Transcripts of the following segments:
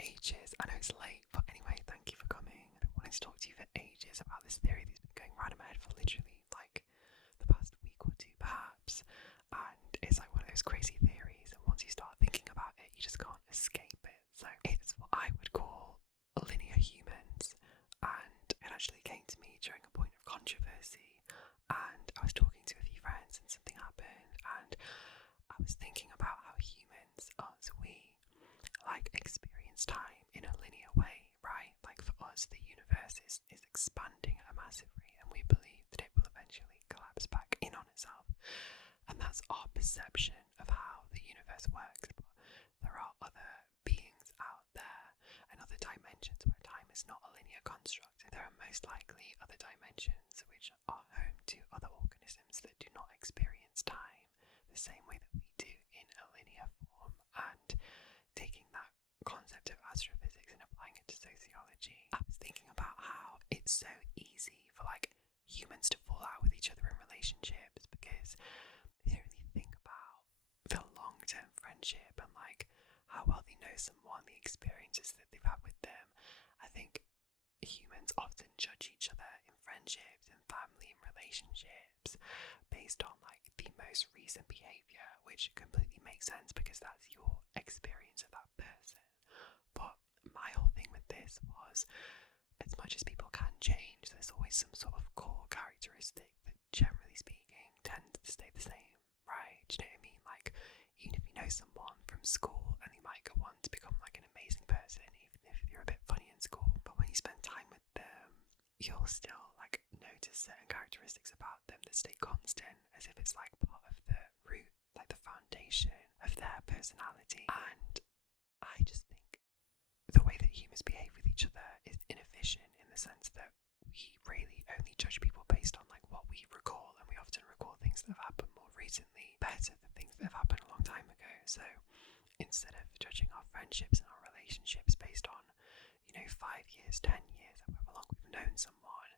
ages. I know it's late, but anyway, thank you for coming. I've been wanting to talk to you for ages about this theory that's been going round in my head for literally like the past week or two, perhaps. And it's like one of those crazy theories, and once you start thinking about it, you just can't escape it. So it's what I would call linear humans, and it actually came to me during a point of controversy. And I was talking to a few friends, and something happened, and I was thinking about how humans, we like experience time in a linear way, right? Like for us, the universe is expanding at a massive rate, and we believe that it will eventually collapse back in on itself. And that's our perception of how the universe works. But there are other beings out there and other dimensions where time is not a linear construct. There are most likely other dimensions which are home to other organisms that do not experience time the same way that we do in a linear form. And taking that concept of astrophysics and applying it to sociology, I was thinking about how it's so easy for like humans to fall out with each other in relationships because they don't really think about the long-term friendship and like how well they know someone, the experiences that they've had with them. I think humans often judge each other in friendships and family and relationships based on like the most recent behaviour, which completely makes sense because that's your experience of that person. But my whole thing with this was, as much as people can change, there's always some sort of core characteristic that, generally speaking, tends to stay the same, right? Do you know what I mean? Like, even if you know someone from school and you might go on to become like an amazing person, even if you're a bit funny in school, but when you spend time with them, you'll still like notice certain characteristics about them that stay constant, as if it's like part of the root, like the foundation of their personality. And I just think the way that humans behave with each other is inefficient in the sense that we really only judge people based on like what we recall, and we often recall things that have happened more recently better than things that have happened a long time ago. So instead of judging our friendships and our relationships based on, 5 years, 10 years, however long we've known someone,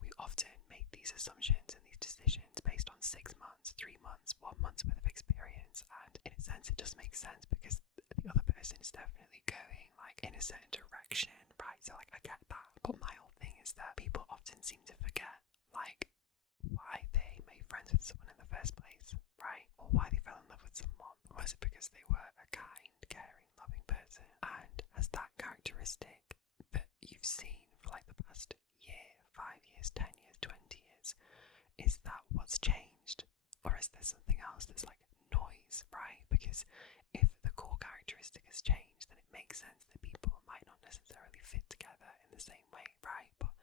we often make these assumptions and these decisions based on 6 months, 3 months, 1 month's worth of experience. And in a sense, it does make sense because the other person is definitely going like in a certain direction, right? So like I get that. But my whole thing is that people often seem to forget like why they made friends with someone in the first place, right? Or why they fell in love with someone. Was it because they were a kind, caring, loving person? And has that characteristic that you've seen for like the past year, 5 years, 10 years, 20 years, is that what's changed? Or is there something else that's like noise, right? Because if the core characteristic has changed, then it makes sense that people might not necessarily fit together in the same way, right? But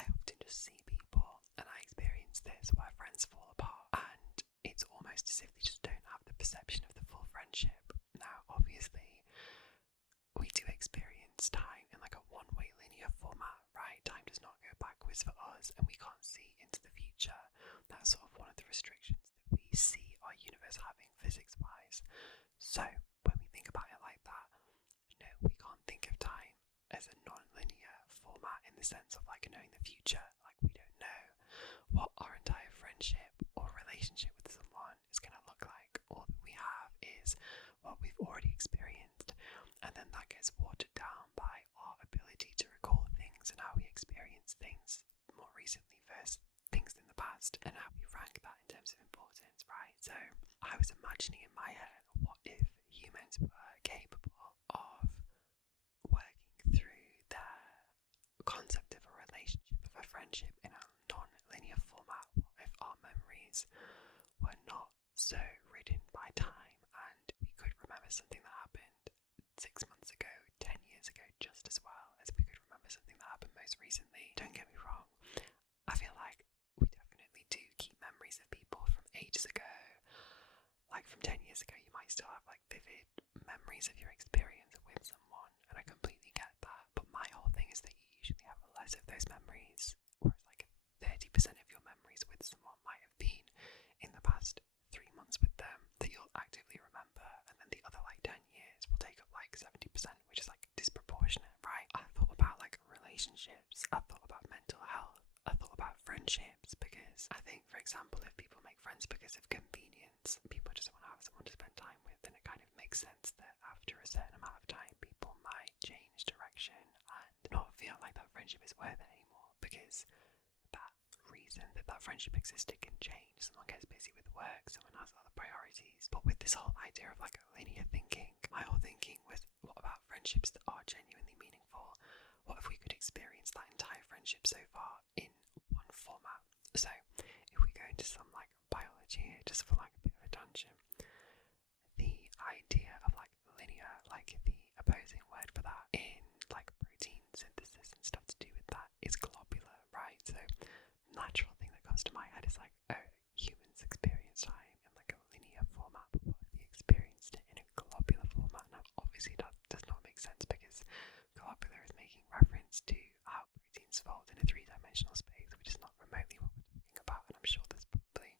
I often just see people, and I experience this, where friends fall apart, and it's almost as if they just don't have the perception of the full friendship. Now, obviously, we do experience time in like a one-way linear format, right? Time does not go backwards for us, and we can't see into the future. That's sort of one of the restrictions that we see our universe having physics-wise. So, when we think about it like that, we can't think of time as a non-linear format in the sense of like knowing the future. Like, we don't know what our entire friendship or relationship with someone is going to look like. All that we have is what we've already experienced, and then that gets watered down by our ability to recall things and how we experience things more recently versus things in the past, and how we rank that in terms of importance, right? So I was imagining in my head, what if humans were capable of working through the concept of a relationship, of a friendship in a non-linear format? What if our memories were not so ridden by time, and we could remember something that happened 6 months ago, 10 years ago, just as well as we could remember something that happened most recently? Don't get me wrong, I feel like we definitely do keep memories of people from ages ago. Like from 10 years ago, you might still have like vivid memories of your experience with someone, and I completely get that. But my whole thing is that you usually have less of those memories, whereas like 30% of your memories with someone might have been in the past 3 months with them that you'll actively remember, and then the other like 10 years will take up like 70%, which is like disproportionate, right? I thought about like relationships, I thought about mental health, I thought about friendships, because I think, for example, if people make friends because of convenience, people just want to have someone to spend time with, then it kind of makes sense that after a certain friendship is worth it anymore, because that reason that friendship existed can change. Someone gets busy with work, someone has other priorities. But with this whole idea of like linear thinking, my whole thinking was, what about friendships that are genuinely meaningful? What if we could experience that entire friendship so far in one format? So if we go into some like biology here, just for like a bit of a tangent, the idea of like linear, like the opposing word for that in like protein synthesis and stuff to do with that is globular, right? So natural thing that comes to my head is like, oh, humans experience time in like a linear format, but what if they experienced it in a globular format? Now obviously that does not make sense, because globular is making reference to how proteins fold in a three-dimensional space, which is not remotely what we're talking about, and I'm sure there's probably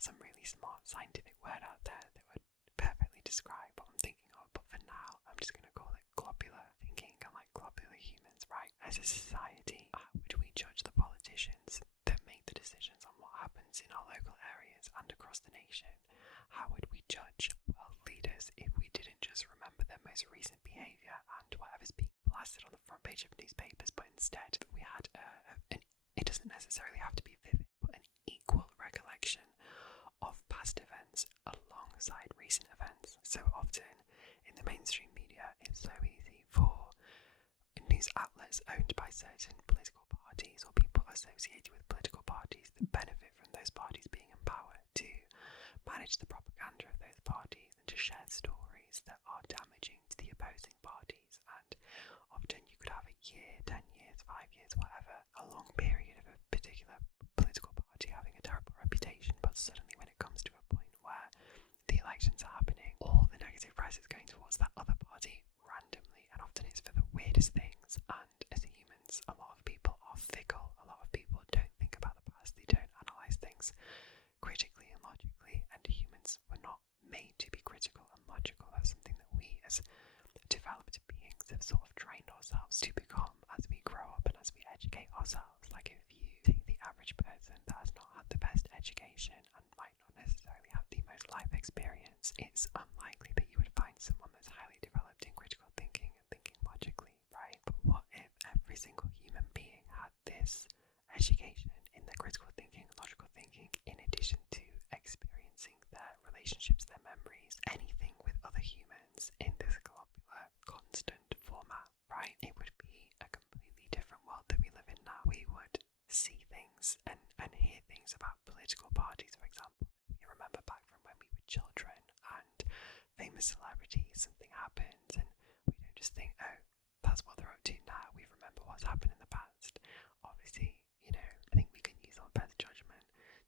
some really smart scientific word out there that would perfectly describe what I'm thinking of, but for now I'm just going to call it globular thinking and like globular humans, right? As a society, how would we judge the politicians that make the decisions on what happens in our local areas and across the nation? How would we judge world leaders if we didn't just remember their most recent behaviour and whatever's being blasted on the front page of newspapers, but instead we had it doesn't necessarily have to be vivid, but an equal recollection of past events alongside recent events? So often in the mainstream media, it's so easy for news outlets owned by certain political parties or people associated with political parties that benefit from those parties being in power to manage the propaganda of those parties and to share stories that are damaging to the opposing parties. And often you could have a year, 10 years, 5 years, whatever, a long period of a particular political party having a terrible reputation, but suddenly when it comes to a point where the elections are happening, all the negative press is going towards that other party randomly, and often it's for the weirdest things. And as humans, a lot of people are fickle, a lot of people don't think about the past, they don't analyse things critically and logically, and humans were not made to be critical and logical. That's something that we as developed beings have sort of trained ourselves to become as we grow up and as we educate ourselves. Like if you take the average person that has not had the best education and might not necessarily have the most life experience, it's unlikely that you would find someone that's highly developed in critical thinking and thinking logically, right? But what if every single human being had this education in the critical thinking and logical thinking, in addition to experiencing their relationships, their memories, anything with other humans in this globular, constant format, right? It would be a completely different world that we live in now. We would see things and hear things about political parties, for example. We remember back from when we were children, and famous celebrities, something happens, and we don't just think, oh, that's what they're up to now. We remember what's happened in the past. Obviously, I think we can use our best judgment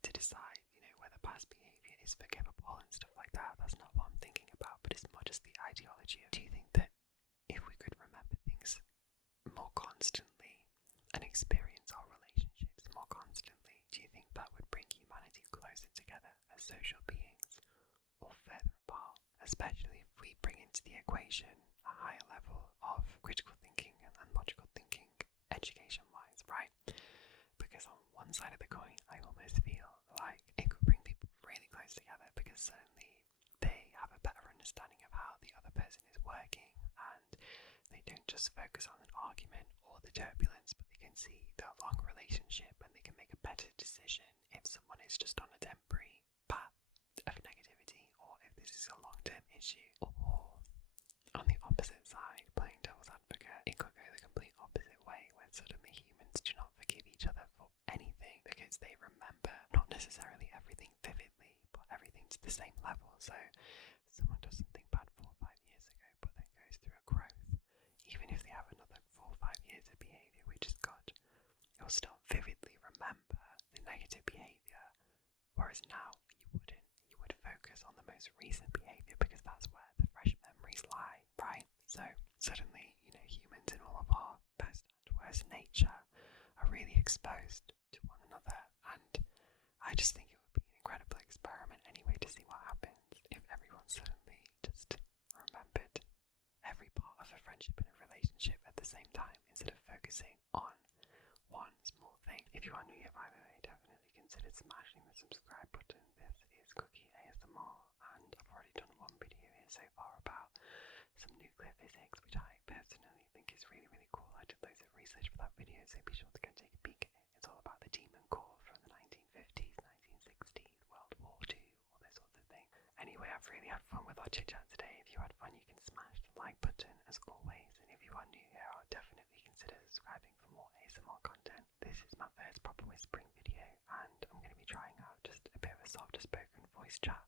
to decide, whether past behaviour is forgivable and stuff like that. That's not what I'm thinking about, but it's more just the ideology of, do you think that if we could remember things more constantly and experience our relationships more constantly, do you think that would bring humanity closer together as social beings, or further apart? Especially if we bring into the equation a higher level of critical thinking and logical thinking, education-wise, right? Because on one side of the coin, I almost feel like it could bring people really close together, because suddenly they have a better understanding of how the other person is working, and they don't just focus on an argument or the turbulence, but they can see the long relationship, and they can make a better decision if someone is just on a temporary path of negativity, or if this is a long-term issue. Or on the opposite side, playing devil's advocate, it could go the complete opposite way, where suddenly humans do not forgive each other for anything, because they remember not necessarily everything vividly, but everything to the same level. So someone does something bad 4 or 5 years ago, but then goes through a growth, even if they have another 4 or 5 years of behaviour which is good, you'll still vividly remember the negative behaviour, whereas now you wouldn't. You would focus on the most recent behaviour, because that's where the fresh memories lie, right? So suddenly, humans in all of our best and worst nature are really exposed to one another, and I just think it would be an incredible experiment anyway to see what happens if everyone suddenly just remembered every part of a friendship and a relationship at the same time, instead of focusing on one small thing. If you are new here, by the way, definitely consider smashing the subscribe button. This is Cookie ASMR, and I've already done one video here so far about some nuclear physics, which I personally think is really, really cool. I did loads of research for video, so be sure to go and take a peek at it. It's all about the demon core from the 1950s, 1960s, World War II, all those sorts of things. Anyway, I've really had fun with our chit chat today. If you had fun, you can smash the like button as always, and if you are new here, I'll definitely consider subscribing for more ASMR content. This is my first proper whispering video, and I'm going to be trying out just a bit of a softer spoken voice chat